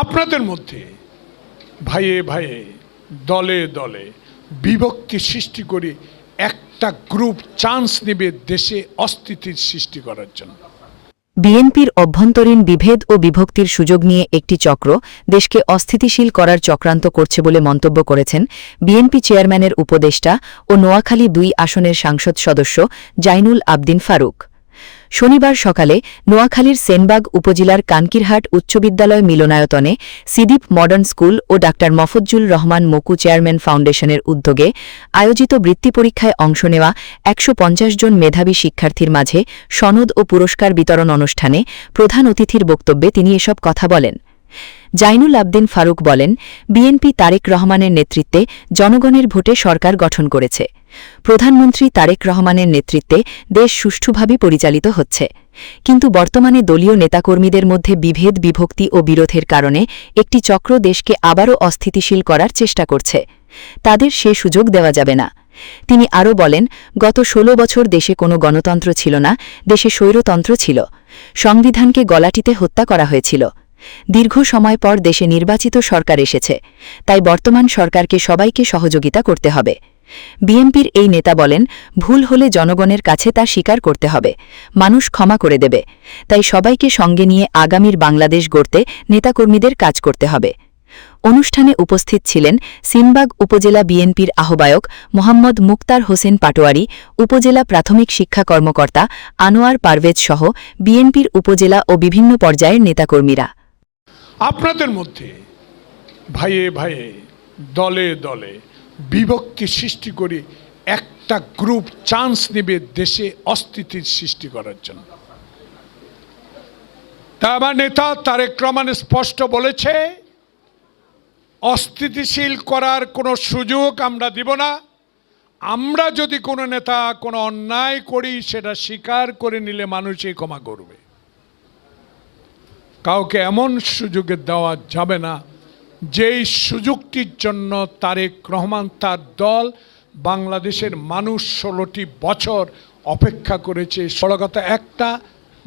আপনাদের মধ্যে ভাইয়ে ভাইয়ে দলে দলে বিভক্তি সৃষ্টি করে একটা গ্রুপ চান্স নেবে দেশে অস্থিতির সৃষ্টি করার জন্য। বিএনপির অভ্যন্তরীণ বিভেদ ও বিভক্তির সুযোগ নিয়ে একটি চক্র দেশকে অস্থিতিশীল করার চক্রান্ত করছে বলে মন্তব্য করেছেন বিএনপি চেয়ারম্যানের উপদেষ্টা ও নোয়াখালী ২ আসনের সংসদ সদস্য জাইনুল আবদিন ফারুক। শনিবার সকালে নোয়াখালীর সেনবাগ উপজেলার কানকিরহাট উচ্চ বিদ্যালয় মিলনায়তনে সিডিপ মডার্ন স্কুল ও ডা মফজ্জুল রহমান মকু চেয়ারম্যান ফাউন্ডেশনের উদ্যোগে আয়োজিত বৃত্তি পরীক্ষায় অংশ নেওয়া ১৫০ জন মেধাবী শিক্ষার্থীর মাঝে সনদ ও পুরস্কার বিতরণ অনুষ্ঠানে প্রধান অতিথির বক্তব্যে তিনি এসব কথা বলেন। জাইনুল আবদিন ফারুক বলেন, বিএনপি তারেক রহমানের নেতৃত্বে জনগণের ভোটে সরকার গঠন করেছে। প্রধানমন্ত্রী তারেক রহমানের নেতৃত্বে দেশ সুষ্ঠুভাবে পরিচালিত হচ্ছে, কিন্তু বর্তমানে দলীয় নেতাকর্মীদের মধ্যে বিভেদ বিভক্তি ও বিরোধের কারণে একটি চক্র দেশকে আবারও অস্থিতিশীল করার চেষ্টা করছে। তাদের সে সুযোগ দেওয়া যাবে না। তিনি আরও বলেন, গত ১৬ বছর দেশে কোনো গণতন্ত্র ছিল না, দেশে স্বৈরতন্ত্র ছিল। সংবিধানকে গলাটিতে হত্যা করা হয়েছিল। দীর্ঘ সময় পর দেশে নির্বাচিত সরকার এসেছে, তাই বর্তমান সরকারকে সবাইকে সহযোগিতা করতে হবে। বিএনপির এই নেতা বলেন, ভুল হলে জনগণের কাছে তা স্বীকার করতে হবে, মানুষ ক্ষমা করে দেবে। তাই সবাইকে সঙ্গে নিয়ে আগামীর বাংলাদেশ গড়তে নেতাকর্মীদের কাজ করতে হবে। অনুষ্ঠানে উপস্থিত ছিলেন সিনবাগ উপজেলা বিএনপির আহ্বায়ক মোহাম্মদ মুক্তার হোসেন পাটোয়ারি, উপজেলা প্রাথমিক শিক্ষা কর্মকর্তা আনোয়ার পারভেজ সহ বিএনপির উপজেলা ও বিভিন্ন পর্যায়ের নেতাকর্মীরা। আপনাদের মধ্যে ভাইয়ে ভাইয়ে দলে দলে বিভক্তি সৃষ্টি করে একটা গ্রুপ চান্স নেবে দেশে অস্থিতির সৃষ্টি করার জন্য। তা আমার নেতা তারেক রহমান স্পষ্ট বলেছে, অস্থিতিশীল করার কোনো সুযোগ আমরা দিব না। আমরা যদি কোনো নেতা কোনো অন্যায় করি সেটা স্বীকার করে নিলে মানুষই ক্ষমা করবে। কাউকে এমন সুযোগে দেওয়া যাবে না যেই সুযোগটির জন্য তারেক রহমান তার দল বাংলাদেশের মানুষ 16টি বছর অপেক্ষা করেছে। কথা একটা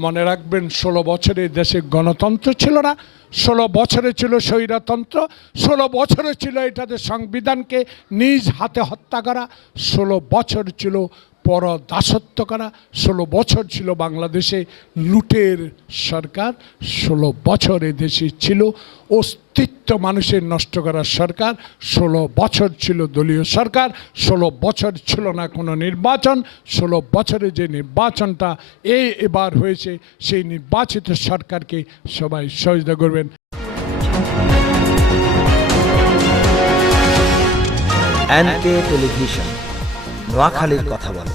মনে রাখবেন, 16 বছরে দেশে গণতন্ত্র ছিল না, 16 বছরে ছিল স্বৈরতন্ত্র, 16 বছরে ছিল এটাতে সংবিধানকে নিজ হাতে হত্যা করা, 16 বছর ছিল পরদাসত্ব করা, 16 বছর ছিল বাংলাদেশে লুটের সরকার, 16 বছর দেশে ছিল অস্তিত্ব মানুষের নষ্ট করার সরকার, 16 বছর ছিল দলীয় সরকার, 16 বছর ছিল না কোনো নির্বাচন। 16 বছরে যে নির্বাচনটা এবার হয়েছে, সেই নির্বাচিত সরকারকে সবাই সহযোগিতা করবেন। এনকে টেলিভিশন, নোয়াখালীর কথা বলে।